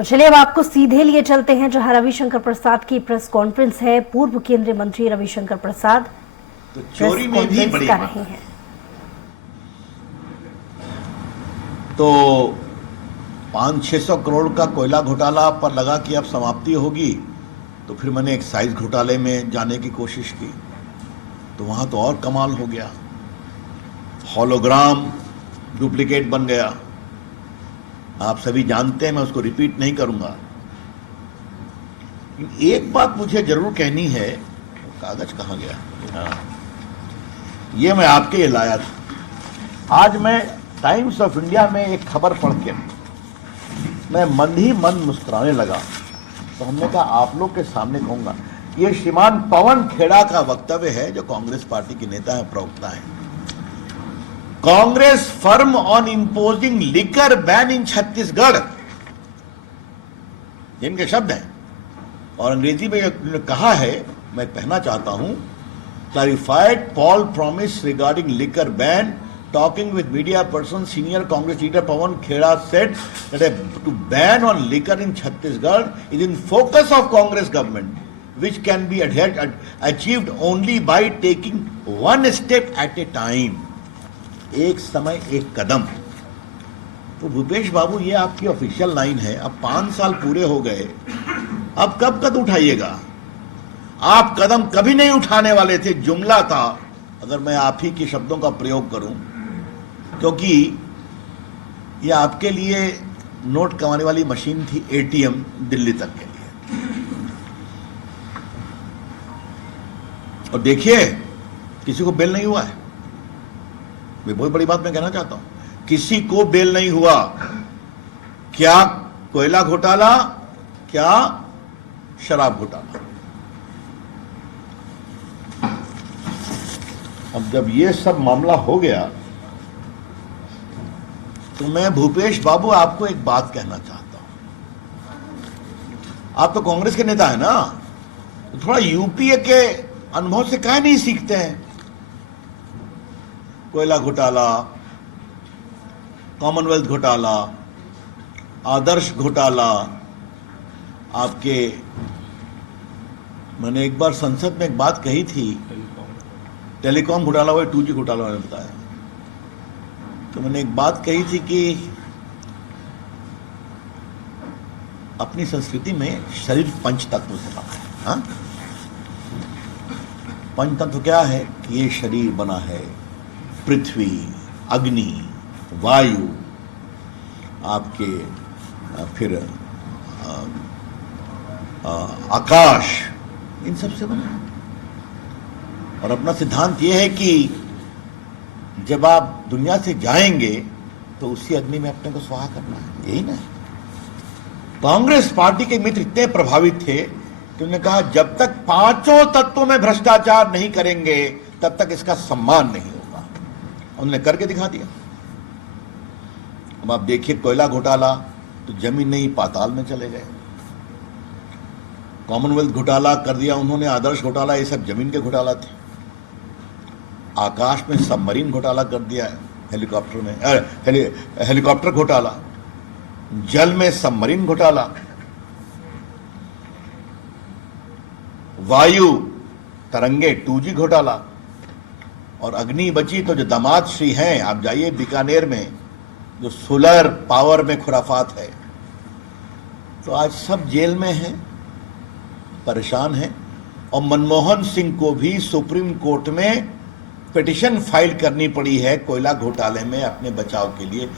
और चलिए अब आपको सीधे लिए चलते हैं जहां रविशंकर प्रसाद की प्रेस कॉन्फ्रेंस है। पूर्व केंद्रीय मंत्री रविशंकर प्रसाद तो चोरी में भी बड़ी कर रहे हैं। तो 500-600 करोड़ का कोयला घोटाला पर लगा कि अब समाप्ति होगी, तो फिर मैंने एक्साइज घोटाले में जाने की कोशिश की, तो वहां तो और कमाल हो गया। हॉलोग्राम डुप्लीकेट बन गया। आप सभी जानते हैं, मैं उसको रिपीट नहीं करूंगा। एक बात मुझे जरूर कहनी है, कागज कहां गया? हाँ, ये मैं आपके लिए लाया था। आज मैं टाइम्स ऑफ इंडिया में एक खबर पढ़ के मैं मन ही मन मुस्कुराने लगा, तो हमने कहा आप लोग के सामने कहूंगा। ये श्रीमान पवन खेड़ा का वक्तव्य है, जो कांग्रेस पार्टी के नेता हैं, प्रवक्ता हैं। Congress firm on imposing liquor ban in Chhattisgarh, जिनके शब्द हैं, और अंग्रेजी में कहा है, मैं कहना चाहता हूं, clarified Paul promise regarding liquor ban, talking with media person, senior Congress leader Pawan Kheda said that to ban on liquor in Chhattisgarh is in focus of Congress government, which can be achieved only by taking one step at a time. एक समय एक कदम। तो भूपेश बाबू, ये आपकी official line है। अब 5 साल पूरे हो गए, अब कब कदम उठाइएगा? आप कदम कभी नहीं उठाने वाले थे, जुमला था, अगर मैं आप ही के शब्दों का प्रयोग करूं, क्योंकि ये आपके लिए नोट कमाने वाली मशीन थी, एटीएम दिल्ली तक के लिए। और देखिए, किसी को बेल नहीं हुआ है। ये बहुत बड़ी बात मैं कहना चाहता हूं, किसी को बेल नहीं हुआ। क्या कोयला घोटाला, क्या शराब घोटाला। अब जब ये सब मामला हो गया, तो मैं भूपेश बाबू आपको एक बात कहना चाहता हूं। आप तो कांग्रेस के नेता है ना, तो थोड़ा यूपीए के अनुभव से काहे नहीं सीखते हैं? कोयला घोटाला, कॉमनवेल्थ घोटाला, आदर्श घोटाला, आपके, मैंने एक बार संसद में एक बात कही थी, टेलीकॉम घोटाला, वो 2G घोटाला मैंने बताया। तो मैंने एक बात कही थी कि अपनी संस्कृति में शरीर पंचतत्व से बना है। हाँ? पंचतत्व क्या है? कि ये शरीर बना है पृथ्वी, अग्नि, वायु, आपके फिर आकाश, इन सब से बना है। और अपना सिद्धांत यह है कि जब आप दुनिया से जाएंगे तो उसी अग्नि में अपने को स्वाहा करना है, यही ना। कांग्रेस पार्टी के मित्र इतने प्रभावित थे कि उन्होंने कहा जब तक 5 तत्वों में भ्रष्टाचार नहीं करेंगे तब तक इसका सम्मान नहीं होगा। उन्होंने करके दिखा दिया। अब आप देखिए, कोयला घोटाला तो जमीन नहीं पाताल में चले गए। कॉमनवेल्थ घोटाला कर दिया उन्होंने, आदर्श घोटाला, ये सब जमीन के घोटाला थे। आकाश में सबमरीन घोटाला कर दिया है, हेलीकॉप्टर में हेलीकॉप्टर घोटाला, जल में सबमरीन घोटाला, वायु तरंगे 2G घोटाला, और अग्नि बची तो जो दामाद श्री हैं, आप जाइए बीकानेर में, जो सोलर पावर में खुराफात है, तो आज सब जेल में हैं, परेशान हैं। और मनमोहन सिंह को भी सुप्रीम कोर्ट में पिटीशन फाइल करनी पड़ी है कोयला घोटाले में अपने बचाव के लिए,